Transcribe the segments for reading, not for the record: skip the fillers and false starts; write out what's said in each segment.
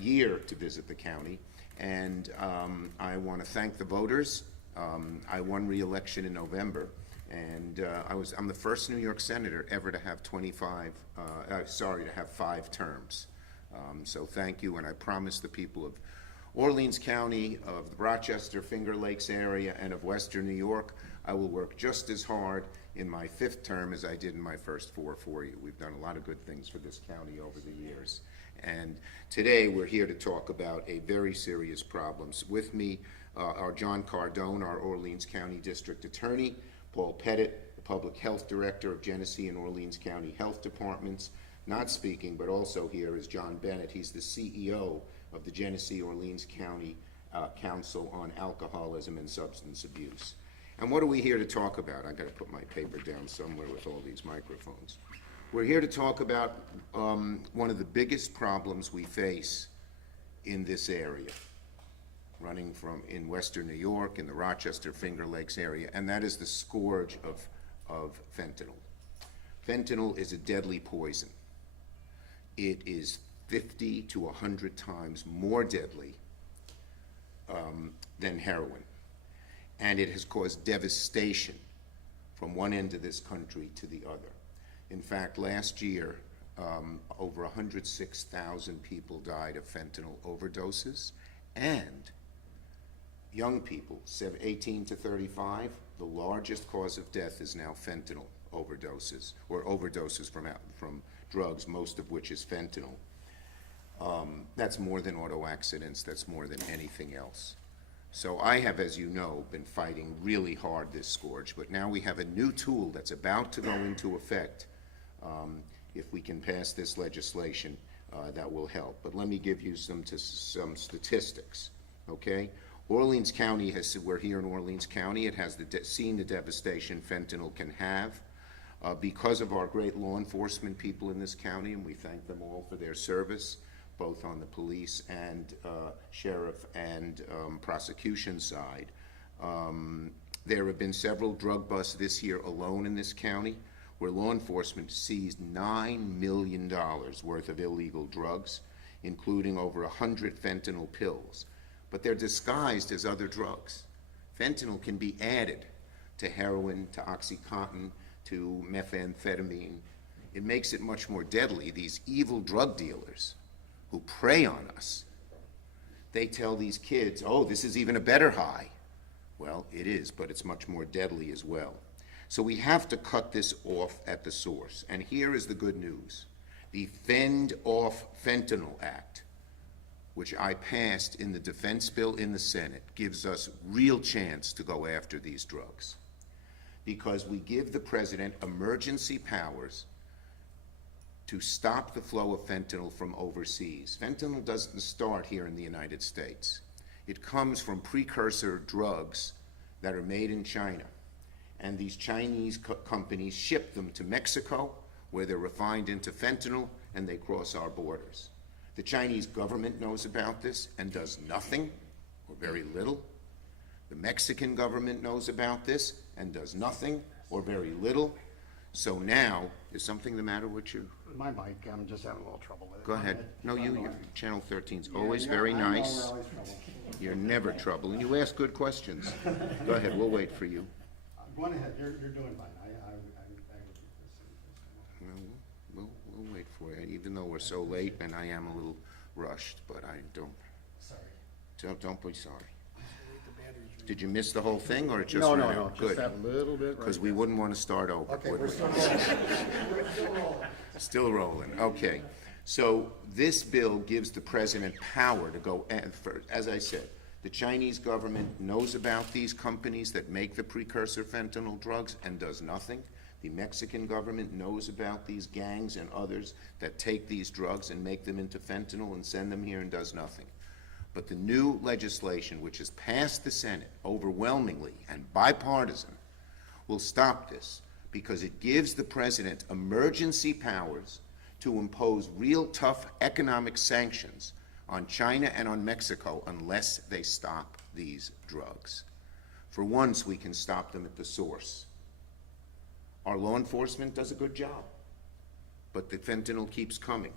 year to visit the county, and I want to thank the voters. I won re-election in November, and I'm the first New York senator ever to have 5 terms. So thank you, and I promise the people of Orleans County, of the Rochester, Finger Lakes area, and of Western New York, I will work just as hard in my 5th term as I did in my first 4 for you. We've done a lot of good things for this county over the years. And today we're here to talk about a very serious problem. With me are John Cardone, our Orleans County District Attorney, Paul Pettit, the Public Health Director of Genesee and Orleans County Health Departments. Not speaking, but also here is John Bennett. He's the CEO of the Genesee-Orleans County Council on Alcoholism and Substance Abuse. And what are we here to talk about? I've got to put my paper down somewhere with all these microphones. We're here to talk about one of the biggest problems we face in this area, running from in Western New York, in the Rochester, Finger Lakes area, and that is the scourge of fentanyl. Fentanyl is a deadly poison. It is 50 to 100 times more deadly than heroin. And it has caused devastation from one end of this country to the other. In fact, last year, over 106,000 people died of fentanyl overdoses, and young people, 18 to 35, the largest cause of death is now fentanyl overdoses, or overdoses from drugs, most of which is fentanyl. That's more than auto accidents, that's more than anything else. So I have, as you know, been fighting really hard this scourge, but now we have a new tool that's about to go into effect. If we can pass this legislation, that will help. But let me give you some statistics, okay? Orleans County we're here in Orleans County, it has seen the devastation fentanyl can have. Because of our great law enforcement people in this county, and we thank them all for their service, both on the police and sheriff and prosecution side. There have been several drug busts this year alone in this county, where law enforcement seized $9 million worth of illegal drugs, including over 100 fentanyl pills. But they're disguised as other drugs. Fentanyl can be added to heroin, to OxyContin, to methamphetamine. It makes it much more deadly. These evil drug dealers who prey on us, they tell these kids, oh, this is even a better high. Well, it is, but it's much more deadly as well. So we have to cut this off at the source. And here is the good news. The Fend Off Fentanyl Act, which I passed in the defense bill in the Senate, gives us real chance to go after these drugs, because we give the president emergency powers to stop the flow of fentanyl from overseas. Fentanyl doesn't start here in the United States. It comes from precursor drugs that are made in China. And these Chinese companies ship them to Mexico, where they're refined into fentanyl, and they cross our borders. The Chinese government knows about this and does nothing, or very little. The Mexican government knows about this and does nothing, or very little. So now, is something the matter with you? My mic, I'm just having a little trouble with it. Go ahead. No, you, Channel 13's always very nice. You're never trouble, and you ask good questions. Go ahead, we'll wait for you. Go on ahead, you're doing fine. Well, we'll wait for you, even though we're so late, and I am a little rushed, but I don't. Sorry. Don't be sorry. Did you miss the whole thing, or it just No, ran no, out? no, just Good. that little bit right Because we there. wouldn't want to start over, Okay, would we're we? still rolling. Still rolling, okay. So this bill gives the president power to go, as I said, the Chinese government knows about these companies that make the precursor fentanyl drugs and does nothing. The Mexican government knows about these gangs and others that take these drugs and make them into fentanyl and send them here and does nothing. But the new legislation, which has passed the Senate overwhelmingly and bipartisan, will stop this, because it gives the president emergency powers to impose real tough economic sanctions on China and on Mexico unless they stop these drugs. For once, we can stop them at the source. Our law enforcement does a good job, but the fentanyl keeps coming.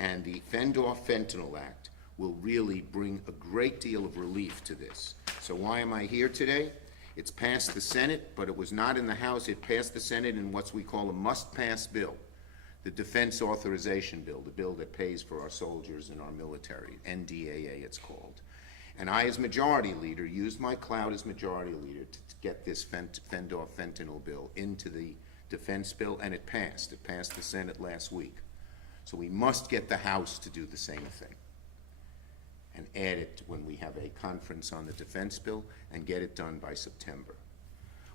And the Fend-Off Fentanyl Act will really bring a great deal of relief to this. So why am I here today? It's passed the Senate, but it was not in the House. It passed the Senate in what we call a must-pass bill, the Defense Authorization Bill, the bill that pays for our soldiers and our military, NDAA it's called. And I, as majority leader, used my clout as majority leader to get this Fend-Off Fentanyl bill into the defense bill, and it passed. It passed the Senate last week. So we must get the House to do the same thing and add it when we have a conference on the defense bill and get it done by September.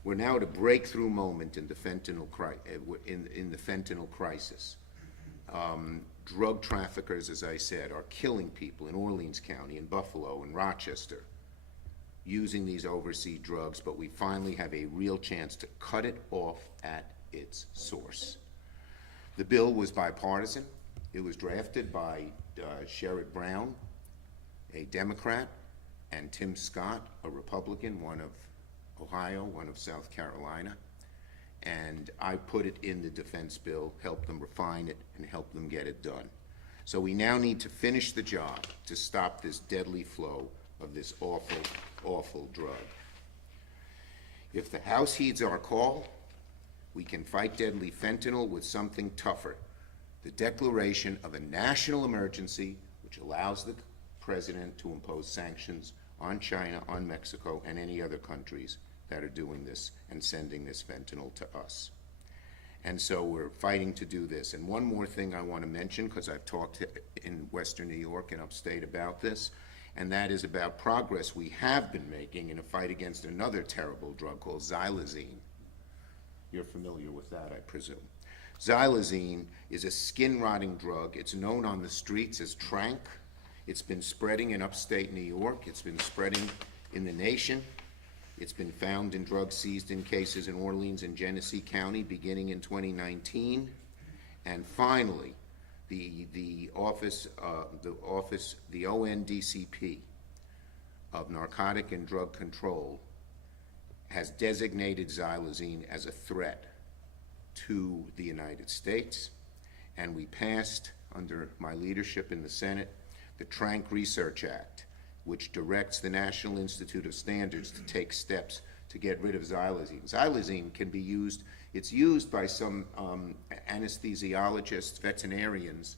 We're now at a breakthrough moment in the fentanyl, in the fentanyl crisis. Drug traffickers, as I said, are killing people in Orleans County, in Buffalo, in Rochester, using these overseas drugs, but we finally have a real chance to cut it off at its source. The bill was bipartisan. It was drafted by Sherrod Brown, a Democrat, and Tim Scott, a Republican, one of Ohio, one of South Carolina. And I put it in the defense bill, helped them refine it, and helped them get it done. So we now need to finish the job to stop this deadly flow of this awful, awful drug. If the House heeds our call, we can fight deadly fentanyl with something tougher, the declaration of a national emergency which allows the President to impose sanctions on China, on Mexico, and any other countries that are doing this and sending this fentanyl to us. And so we're fighting to do this. And one more thing I want to mention, because I've talked in Western New York and upstate about this, and that is about progress we have been making in a fight against another terrible drug called xylazine. You're familiar with that, I presume. Xylazine is a skin-rotting drug. It's known on the streets as Tranq. It's been spreading in upstate New York. It's been spreading in the nation. It's been found in drugs seized in cases in Orleans and Genesee County beginning in 2019. And finally, the ONDCP of Narcotic and Drug Control has designated xylazine as a threat to the United States. And we passed, under my leadership in the Senate, the Tranq Research Act, which directs the National Institute of Standards to take steps to get rid of xylazine. Xylazine can be used, it's used by some anesthesiologists, veterinarians,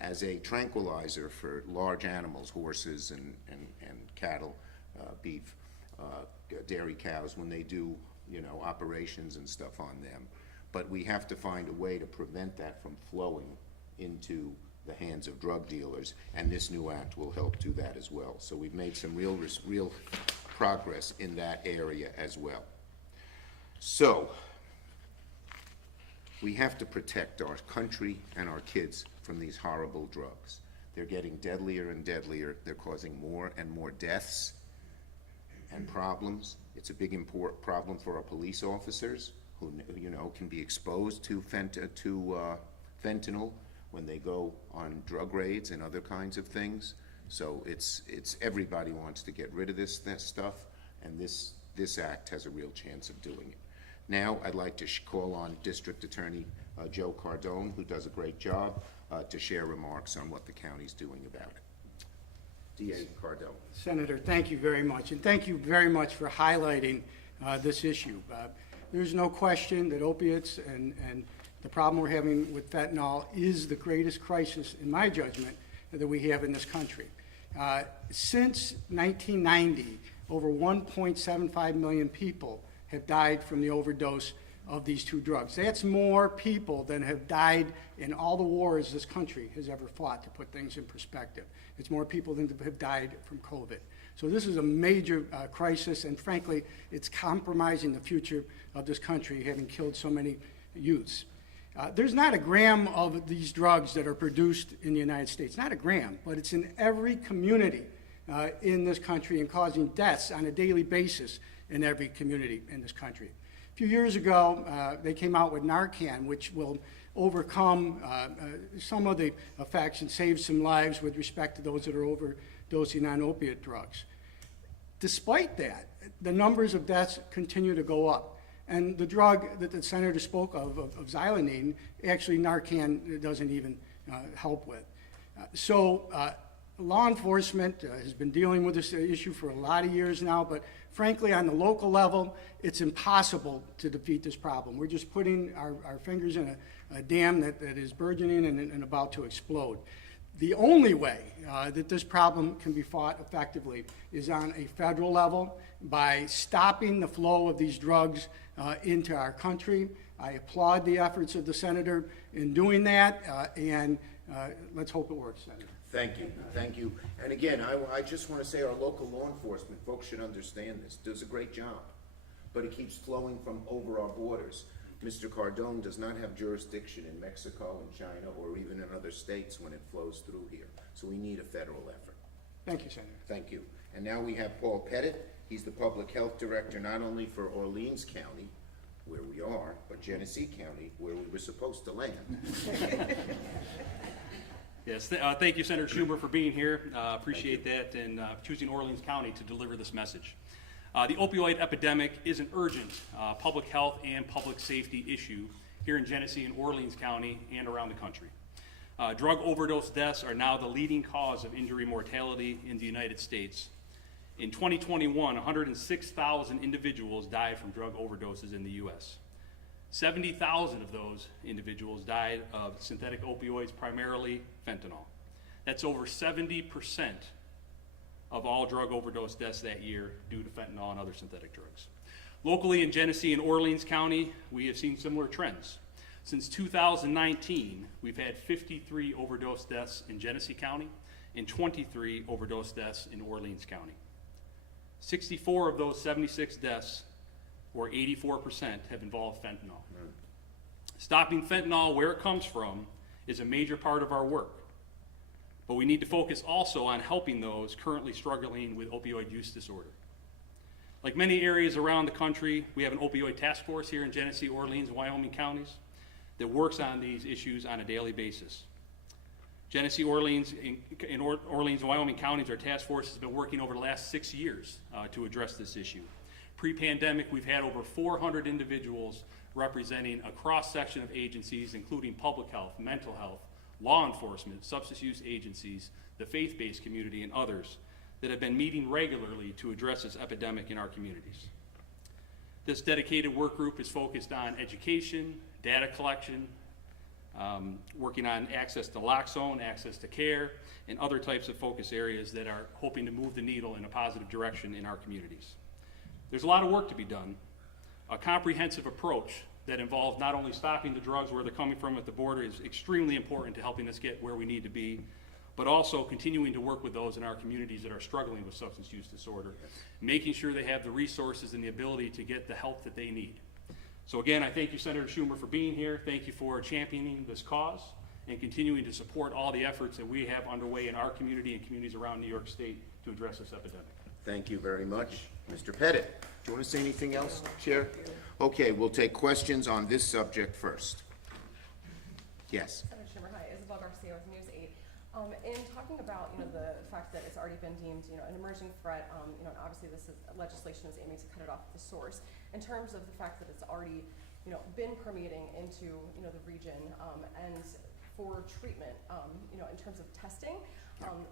as a tranquilizer for large animals, horses and cattle, beef, dairy cows, when they do, operations and stuff on them. But we have to find a way to prevent that from flowing into the hands of drug dealers, and this new act will help do that as well. So we've made some real progress in that area as well. So we have to protect our country and our kids from these horrible drugs. They're getting deadlier and deadlier. They're causing more and more deaths and problems. It's a big problem for our police officers who can be exposed to fentanyl when they go on drug raids and other kinds of things. So it's everybody wants to get rid of this stuff, and this act has a real chance of doing it. Now I'd like to call on District Attorney Joe Cardone, who does a great job, to share remarks on what the county's doing about it. DA Cardone. Senator, thank you very much, and thank you very much for highlighting this issue. There's no question that opiates and the problem we're having with fentanyl is the greatest crisis, in my judgment, that we have in this country. Since 1990, over 1.75 million people have died from the overdose of these two drugs. That's more people than have died in all the wars this country has ever fought, to put things in perspective. It's more people than have died from COVID. So this is a major crisis, and frankly, it's compromising the future of this country, having killed so many youths. There's not a gram of these drugs that are produced in the United States, not a gram, but it's in every community in this country and causing deaths on a daily basis in every community in this country. A few years ago, they came out with Narcan, which will overcome some of the effects and save some lives with respect to those that are overdosing on opiate drugs. Despite that, the numbers of deaths continue to go up. And the drug that the senator spoke of xylazine, actually Narcan doesn't even help with. Law enforcement has been dealing with this issue for a lot of years now, but frankly, on the local level, it's impossible to defeat this problem. We're just putting our fingers in a dam that is burgeoning and about to explode. The only way that this problem can be fought effectively is on a federal level by stopping the flow of these drugs into our country. I applaud the efforts of the senator in doing that, and let's hope it works, Senator. Thank you, thank you. And again, I just want to say our local law enforcement folks should understand this, does a great job, but it keeps flowing from over our borders. Mr. Cardone does not have jurisdiction in Mexico and China or even in other states when it flows through here. So we need a federal effort. Thank you, Senator. Thank you. And now we have Paul Pettit. He's the Public Health Director not only for Orleans County, where we are, but Genesee County, where we were supposed to land. Yes, thank you, Senator Schumer, for being here. Appreciate that and choosing Orleans County to deliver this message. The opioid epidemic is an urgent public health and public safety issue here in Genesee and Orleans County and around the country. Drug overdose deaths are now the leading cause of injury mortality in the United States. In 2021, 106,000 individuals died from drug overdoses in the U.S. 70,000 of those individuals died of synthetic opioids, primarily fentanyl. That's over 70% of all drug overdose deaths that year due to fentanyl and other synthetic drugs. Locally in Genesee and Orleans County, we have seen similar trends. Since 2019, we've had 53 overdose deaths in Genesee County and 23 overdose deaths in Orleans County. 64 of those 76 deaths, or 84%, have involved fentanyl. Stopping fentanyl where it comes from is a major part of our work, but we need to focus also on helping those currently struggling with opioid use disorder. Like many areas around the country, we have an opioid task force here in Genesee, Orleans, and Wyoming counties that works on these issues on a daily basis. Genesee, Orleans, and Orleans and Wyoming counties, our task force has been working over the last 6 years to address this issue. Pre-pandemic, we've had over 400 individuals representing a cross-section of agencies, including public health, mental health, law enforcement, substance use agencies, the faith-based community, and others that have been meeting regularly to address this epidemic in our communities. This dedicated work group is focused on education, data collection, working on access to naloxone, access to care, and other types of focus areas that are hoping to move the needle in a positive direction in our communities. There's a lot of work to be done. A comprehensive approach that involves not only stopping the drugs where they're coming from at the border is extremely important to helping us get where we need to be, but also continuing to work with those in our communities that are struggling with substance use disorder, making sure they have the resources and the ability to get the help that they need. So again, I thank you, Senator Schumer, for being here. Thank you for championing this cause and continuing to support all the efforts that we have underway in our community and communities around New York State to address this epidemic. Thank you very much. Mr. Pettit, do you want to say anything else, Chair? Okay, we'll take questions on this subject first. Yes. Senator Schumer, hi, Isabel Garcia with News 8. In talking about, the fact that it's already been deemed, an emerging threat, and obviously this legislation is aiming to cut it off at the source. In terms of the fact that it's already, been permeating into, the region, and for treatment, in terms of testing,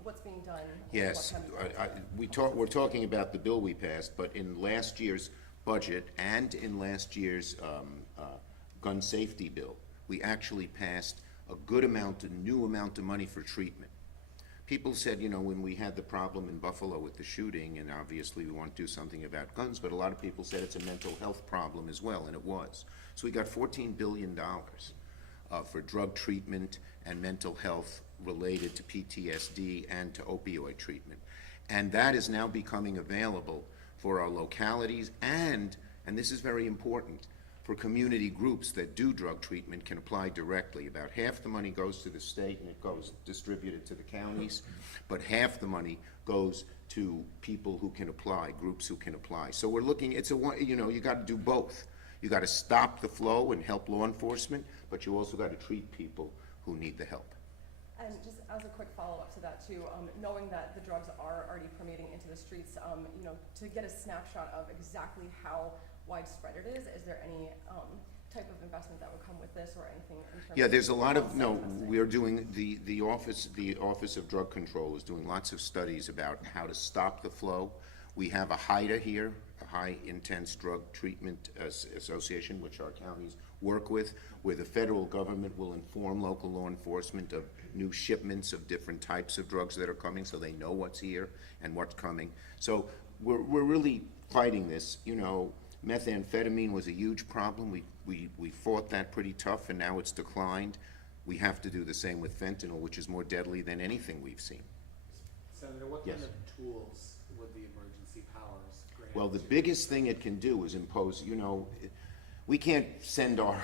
what's being done? Yes, we're talking about the bill we passed, but in last year's budget and in last year's gun safety bill, we actually passed a good amount, a new amount of money for treatment. People said, when we had the problem in Buffalo with the shooting, and obviously we want to do something about guns, but a lot of people said it's a mental health problem as well, and it was. So we got $14 billion for drug treatment and mental health related to PTSD and to opioid treatment. And that is now becoming available for our localities and this is very important, for community groups that do drug treatment can apply directly. About half the money goes to the state and it goes distributed to the counties, but half the money goes to people who can apply, groups who can apply. So we're looking, you got to do both. You got to stop the flow and help law enforcement, but you also got to treat people who need the help. And just as a quick follow-up to that too, knowing that the drugs are already permeating into the streets, to get a snapshot of exactly how widespread it is there any type of investment that would come with this or anything in terms of? Yeah, there's a lot of, offsite no, testing? we're doing, the Office of Drug Control is doing lots of studies about how to stop the flow. We have a HIDA here, a High Intense Drug Treatment Association, which our counties work with, where the federal government will inform local law enforcement of new shipments of different types of drugs that are coming, so they know what's here and what's coming. So we're really fighting this. You know, methamphetamine was a huge problem. We fought that pretty tough, and now it's declined. We have to do the same with fentanyl, which is more deadly than anything we've seen. Senator, what Yes. kind of tools would the emergency powers grant? Well, the to- biggest thing it can do is impose, you know, we can't send our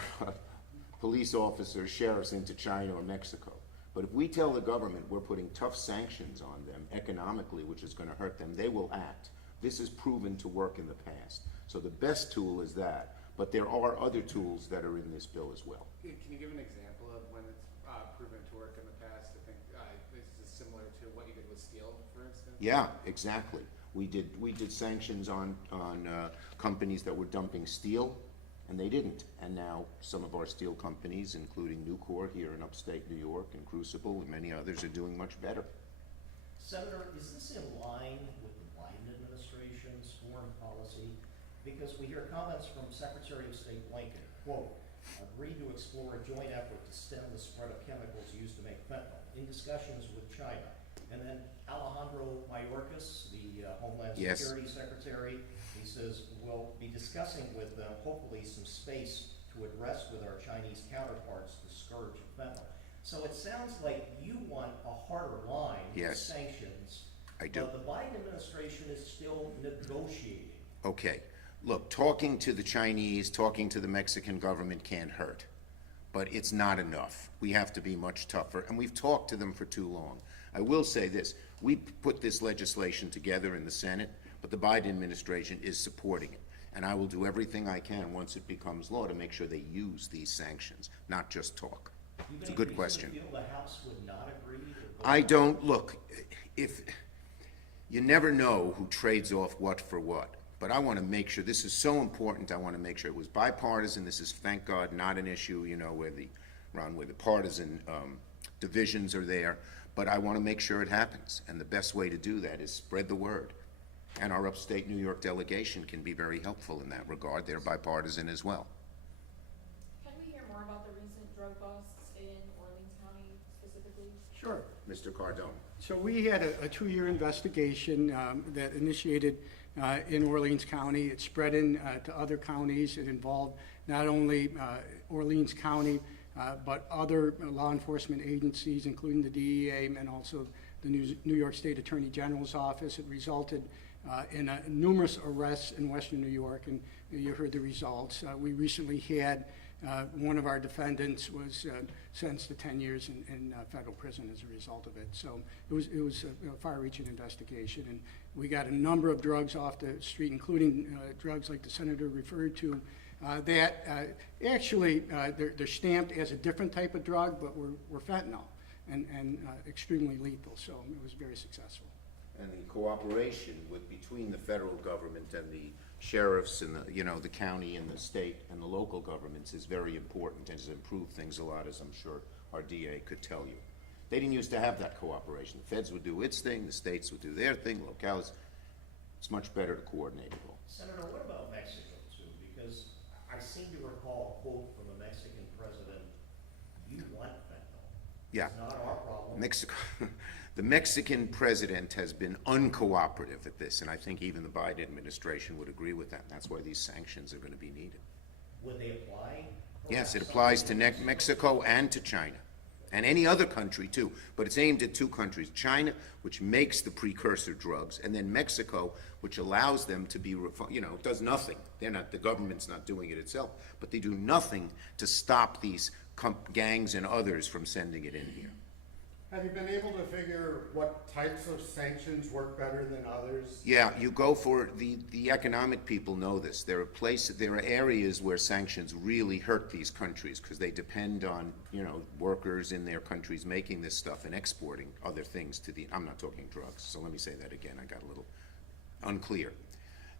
police officers, sheriffs into China or Mexico. But if we tell the government we're putting tough sanctions on them economically, which is gonna hurt them, they will act. This has proven to work in the past. So the best tool is that, but there are other tools that are in this bill as well. Can you give an example of when it's proven to work in the past? I think this is similar to what you did with steel, for instance. Yeah, exactly. We did sanctions on companies that were dumping steel, and they didn't. And now some of our steel companies, including Nucor here in upstate New York, and Crucible, and many others, are doing much better. Senator, is this in line with the Biden administration's foreign policy? Because we hear comments from Secretary of State Blinken, quote, agreed to explore a joint effort to stem the spread of chemicals used to make fentanyl in discussions with China. And then Alejandro Mayorkas, the Homeland Yes. Security Secretary, he says, we'll be discussing with them hopefully some space to address with our Chinese counterparts the scourge of fentanyl. So it sounds like you want a harder line with Yes. sanctions. I do. But the Biden administration is still negotiating. Okay, look, talking to the Chinese, talking to the Mexican government can't hurt, but it's not enough. We have to be much tougher, and we've talked to them for too long. I will say this, we put this legislation together in the Senate, but the Biden administration is supporting it. And I will do everything I can once it becomes law to make sure they use these sanctions, not just talk. It's a good question. You feel the House would not agree to vote? I don't, look, if, you never know who trades off what for what, but I want to make sure, this is so important, I want to make sure it was bipartisan. This is, thank God, not an issue, you know, where the partisan divisions are there, but I want to make sure it happens, and the best way to do that is spread the word. And our upstate New York delegation can be very helpful in that regard. They're bipartisan as well. Can we hear more about the recent drug busts in Orleans County specifically? Sure. Mr. Cardone. So we had a two-year investigation that initiated in Orleans County. It spread in to other counties. It involved not only Orleans County, but other law enforcement agencies, including the DEA and also the New York State Attorney General's office. It resulted in numerous arrests in Western New York, and you heard the results. We recently had one of our defendants was sentenced to 10 years in federal prison as a result of it. So it was a far-reaching investigation, and we got a number of drugs off the street, including drugs like the senator referred to, that actually they're stamped as a different type of drug, but were fentanyl and extremely lethal. So it was very successful. And the cooperation between the federal government and the sheriffs and the county and the state and the local governments is very important and has improved things a lot, as I'm sure our DA could tell you. They didn't used to have that cooperation. The feds would do its thing, the states would do their thing, locales. It's much better to coordinate it all. Senator, what about Mexico too? Because I seem to recall a quote from a Mexican president, you want fentanyl. Yeah. It's not our problem. Mexico, the Mexican president has been uncooperative at this, and I think even the Biden administration would agree with that. That's why these sanctions are going to be needed. Would they apply? Yes, it applies to Mexico and to China, and any other country too, but it's aimed at two countries. China, which makes the precursor drugs, and then Mexico, which allows them to be, does nothing. The government's not doing it itself, but they do nothing to stop these gangs and others from sending it in here. Have you been able to figure what types of sanctions work better than others? Yeah, you go for the economic people know this. There are areas where sanctions really hurt these countries because they depend on, workers in their countries making this stuff and exporting other things to I'm not talking drugs, so let me say that again. I got a little unclear.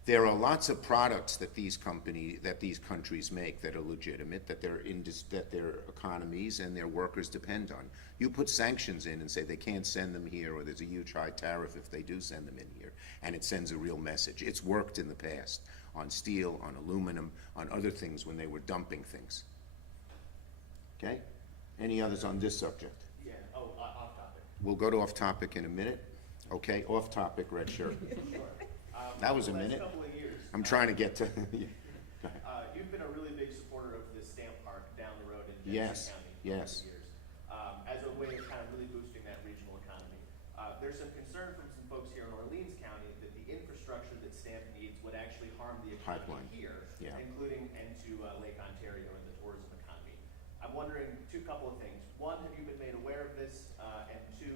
There are lots of products that these countries make that are legitimate, that their economies and their workers depend on. You put sanctions in and say they can't send them here, or there's a huge high tariff if they do send them in here, and it sends a real message. It's worked in the past on steel, on aluminum, on other things when they were dumping things. Okay? Any others on this subject? Yeah, off topic. We'll go to off topic in a minute. Okay, off topic, red shirt. That was a minute. Last couple of years, I'm trying to get to, you've been a really big supporter of the stamp park down the road in Yes, Genesee County. yes. For years, as a way of kind of really boosting that regional economy. There's some concern from some folks here in Orleans County that the infrastructure that stamp needs would actually harm the economy Pipeline. here, Yeah. including into Lake Ontario and the tourism economy. I'm wondering couple of things. One, have you been made aware of this? And two,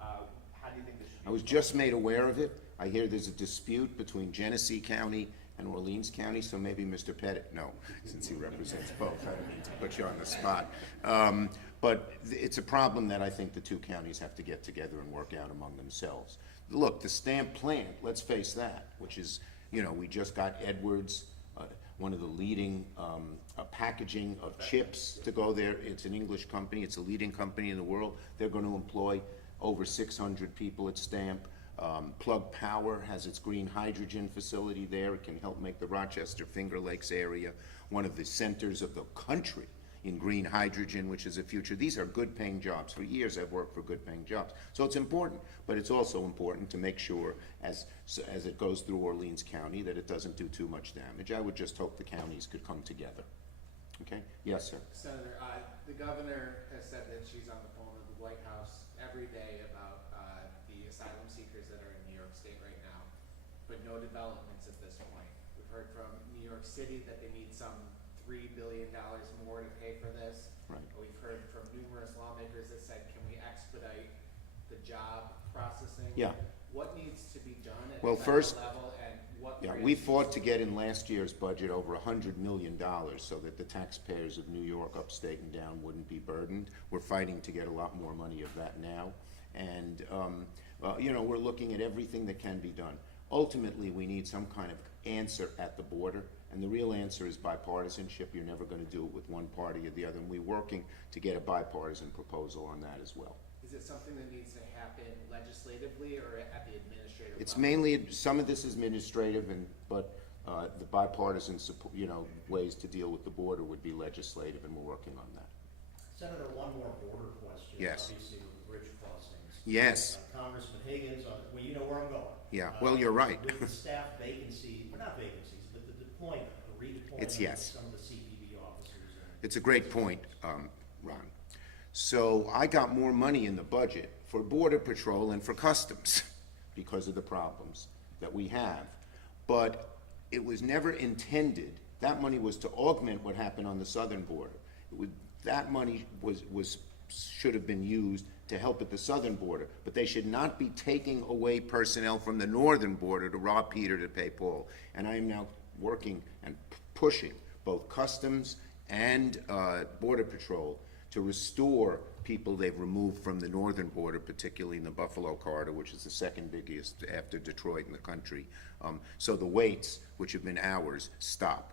how do you think this should be? I was just made aware of it. I hear there's a dispute between Genesee County and Orleans County, so maybe Mr. Pettit, no, since he represents both, I don't mean to put you on the spot. But it's a problem that I think the two counties have to get together and work out among themselves. Look, the stamp plant, let's face that, which is, you know, we just got Edwards, one of the leading packaging of chips to go there. It's an English company. It's a leading company in the world. They're going to employ over 600 people at Stamp. Plug Power has its green hydrogen facility there. It can help make the Rochester Finger Lakes area one of the centers of the country in green hydrogen, which is a future. These are good paying jobs. For years I've worked for good paying jobs. So it's important, but it's also important to make sure as it goes through Orleans County that it doesn't do too much damage. I would just hope the counties could come together. Okay? Yes, sir. Senator, the governor has said that she's on the phone with the White House every day about the asylum seekers that are in New York State right now, but no developments at this point. We've heard from New York City that they need some $3 billion more to pay for this. Right. We've heard from numerous lawmakers that said, can we expedite the job processing? Yeah. What needs to be done at Well, the federal first- level, and what? Yeah, grants we need fought to be- get in last year's budget over $100 million so that the taxpayers of New York, upstate and down, wouldn't be burdened. We're fighting to get a lot more money of that now. And, you know, we're looking at everything that can be done. Ultimately, we need some kind of answer at the border, and the real answer is bipartisanship. You're never going to do it with one party or the other, and we're working to get a bipartisan proposal on that as well. Is it something that needs to happen legislatively or at the administrative level? It's mainly, some of this is administrative, but the bipartisan support, you know, ways to deal with the border would be legislative, and we're working on that. Senator, one more border question. Yes. Obviously with the bridge crossings. Yes. Congressman Higgins, well, you know where I'm going. Yeah, well, you're right. With the staff vacancy, well, not vacancies, but the deployment, the redeployment It's yes. of some of the CBB officers. It's a great point, Ron. So I got more money in the budget for Border Patrol and for Customs because of the problems that we have. But it was never intended, that money was to augment what happened on the southern border. That money should have been used to help at the southern border, but they should not be taking away personnel from the northern border to rob Peter to pay Paul. And I am now working and pushing both Customs and Border Patrol to restore people they've removed from the northern border, particularly in the Buffalo corridor, which is the second biggest after Detroit in the country. So the waits, which have been hours, stop.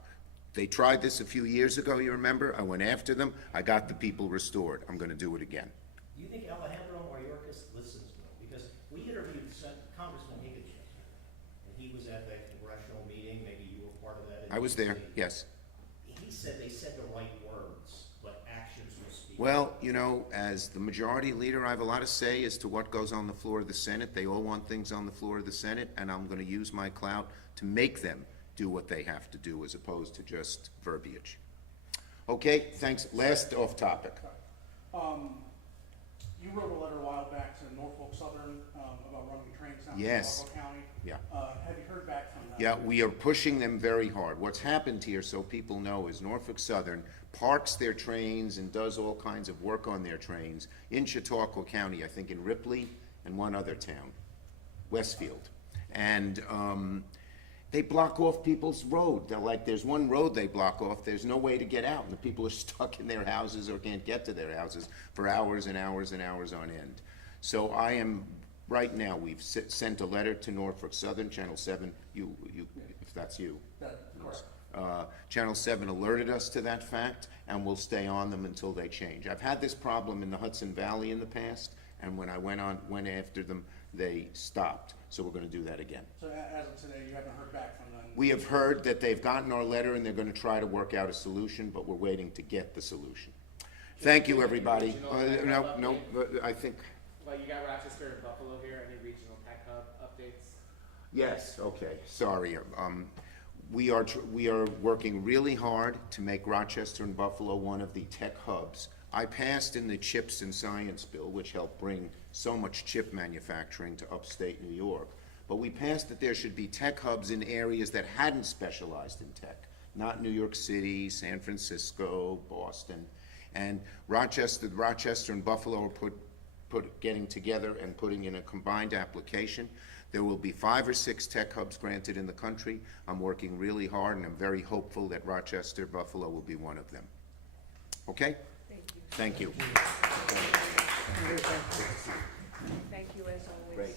They tried this a few years ago, you remember? I went after them. I got the people restored. I'm going to do it again. Do you think Alejandro Mayorkas listens to them? Because we interviewed Congressman Higgins yesterday, and he was at that congressional meeting, maybe you were part of that. I was there, yes. He said they said the right words, but actions will speak. Well, you know, as the majority leader, I have a lot to say as to what goes on the floor of the Senate. They all want things on the floor of the Senate, and I'm going to use my clout to make them do what they have to do as opposed to just verbiage. Okay, thanks. Last off topic. You wrote a letter a while back to Norfolk Southern about running trains down Yes. to Chicago County. Yeah. Have you heard back from them? Yeah, we are pushing them very hard. What's happened here, so people know, is Norfolk Southern parks their trains and does all kinds of work on their trains in Chautauqua County, I think in Ripley and one other town, Westfield. And they block off people's road. They're like, there's one road they block off, there's no way to get out, and the people are stuck in their houses or can't get to their houses for hours and hours and hours on end. So I am, right now, we've sent a letter to Norfolk Southern, Channel 7, if that's you. Correct. Channel 7 alerted us to that fact, and we'll stay on them until they change. I've had this problem in the Hudson Valley in the past, and when I went after them, they stopped. So we're gonna do that again. So as of today, you haven't heard back from them? We have heard that they've gotten our letter and they're gonna try to work out a solution, but we're waiting to get the solution. Thank you, everybody. No, I think, Well, you got Rochester and Buffalo here, any regional tech hub updates? yes, okay, sorry. We are working really hard to make Rochester and Buffalo one of the tech hubs. I passed in the CHIPS and Science Bill, which helped bring so much chip manufacturing to upstate New York. But we passed that there should be tech hubs in areas that hadn't specialized in tech, not New York City, San Francisco, Boston. And Rochester and Buffalo are getting together and putting in a combined application. There will be 5 or 6 tech hubs granted in the country. I'm working really hard, and I'm very hopeful that Rochester, Buffalo will be one of them. Okay? Thank you. Thank you. Thank you as always. Great.